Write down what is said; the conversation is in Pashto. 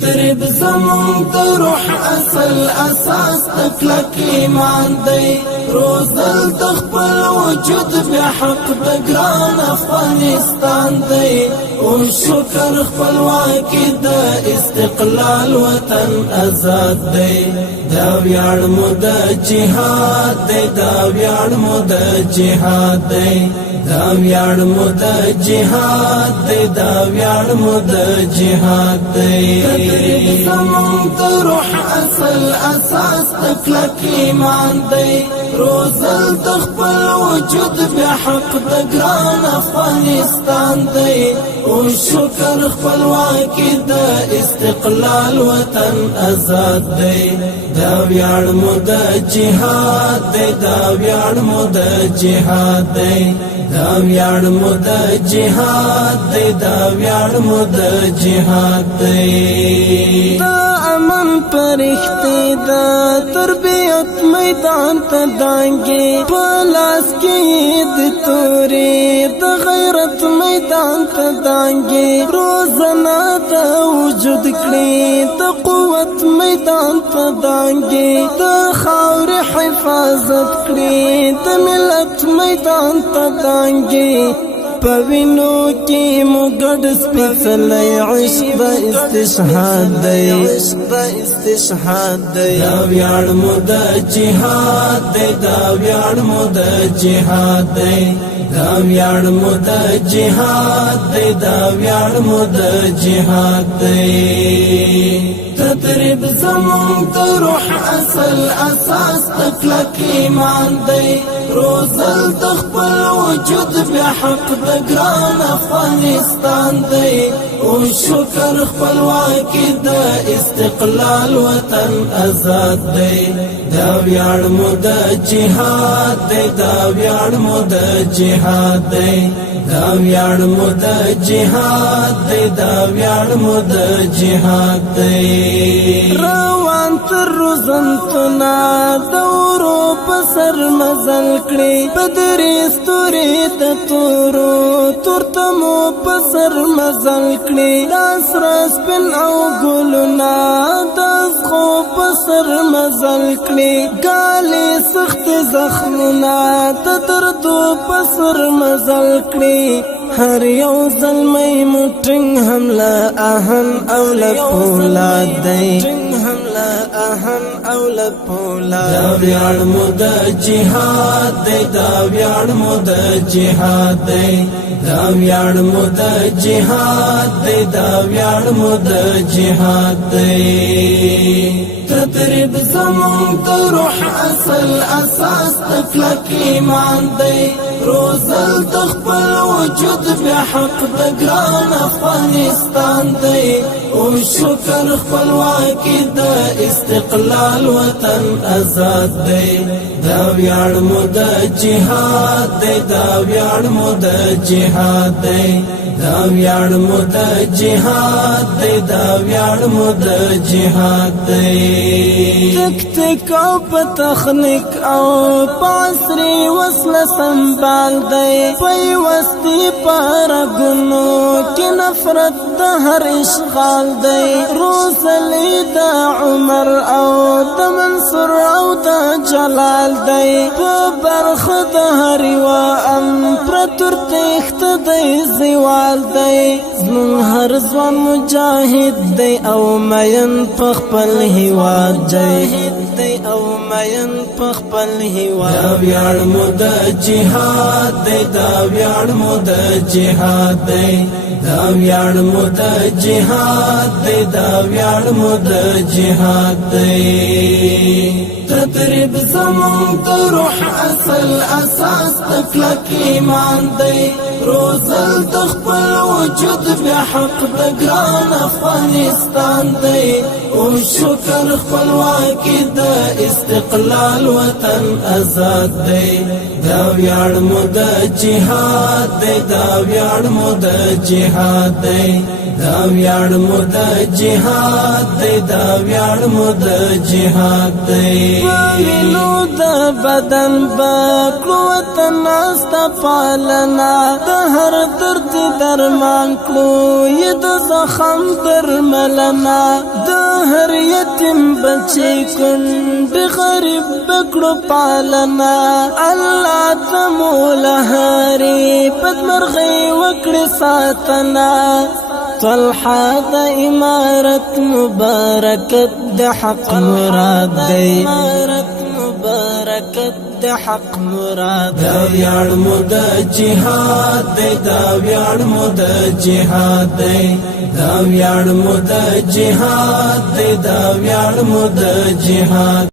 تدریب زمون د روح اصل اساس تکلک ایمان دی روزل د خپل وجود بیا حق د ګران افغانستان دی او شکر خپلواکي د استقلال وطن آزاد دی دا ویاړ مو د جهاد دی دا ویاړ مو د جهاد دی دا ویاړ مو د جهاد دی دا ویاړ مو د جهاد دی زمون د روح اصل اساس تکلک ایمان دی روزل د خپل وجود بیا حق د ګران افغانستان دی او شکر خپلواکي د استقلال وطن آزاد دی دا ویاړ مو د جهاد دی دا ویاړ مو د جهاد دی دا ویاړ مو د جهاد دی دا ویاړ مو د جهاد دی دا امن پرختی دا تربیت میدان ته دانګي پلاس کې د توري د غیرت میدان ته دانګي روزنا د وجود کړي د قوت میدان ته دانګي د خاور حفاظت کړي د ملت میدان ته دانګي پوینو کی مګډ سپېڅلې عشق د استشهاد دی دا ویاړ مو د جهاد دی دا ویاړ مو د جهاد دی دا ویاړ مو د جهاد دی دا ویاړ مو د جهاد دی تدریب زمون د روح اصل اساس تکلک ایمان دی روزل د خپل وجود بیا حق د ګران افغانستان دی او شکر خپلواکي د استقلال وطن آزاد دی دا ویاړ مو د جهاد دی دا ویاړ مو د جهاد دی دا ویاړ مو د جهاد دی دا ویاړ مو د جهاد دی روان تر روزنتنا دورو پسر مزل کړي بدري ستوري د تورو تورتمو پسر مزل کړي لاس راس پن او ګلنا د خو پسر مزل کړي ګالي سخت زخمنا ته دردو پسر مزل کړي هر یو زلمی مټنګ حمله اهن او لپولاد دی دا ویاړ مو د جهاد دی دا ویاړ مو د جهاد دی دا ویاړ مو د جهاد دی دا ویاړ مو د جهاد دی تدریب زمون د روح اصل اساس تکلک ایمان دی روزل د خپل وجود بیا حق د ګران افغانستان دی او شکر خپلواکي د استقلال وطن آزاد دی دا ویاړ مو د جهاد دی دا ویاړ مو د جهاد دی دا ویاړ مو د جهاد دی دا ویاړ مو د جهاد دی تکتیک او په تخنیک او پاسري وسله سنبال دی پیوستي پر ګنو کې نفرت د هر اشغال دی روزلی د عمر او د منصور او د جلال دی په برخه د هر یوه امپراتور تخت دی زوال دی زمون هر ځوان مجاهد دی او مین په خپل هیواد جاهد دی او مین په خپل هیواد دا ویاړ مو د جهاد دی دا ویاړ مو د جهاد دی دا ویاړ مو د جهاد دی دا ویاړ مو د جهاد دی تدریب زمون د روح اصل اساس تکلک ایمان دی روزل د خپل وجود بیا حق د ګران افغانستان دی او شکر خپلواکي د استقلال وطن وطن آزاد دی دا ویاړ مو د جهاد دی دا ویاړ مو د جهاد دی دا ویاړ مو د جهاد دی دا ویاړ مو د جهاد دی وینو د بدن بکړو وطن استا پالنا د هر درد درمان کړو ی د زخم درملنا د هر یتیم بچی کند غریب بکړو پالنا الله تمول هری پدمرغي وکړي ساتنا طلحه د امارت مبارکت د حق مراد دی د حق مراد دا ویاړ مو د جهاد دی دا ویاړ مو د جهاد دی دا ویاړ مو د جهاد دی دا ویاړ مو د جهاد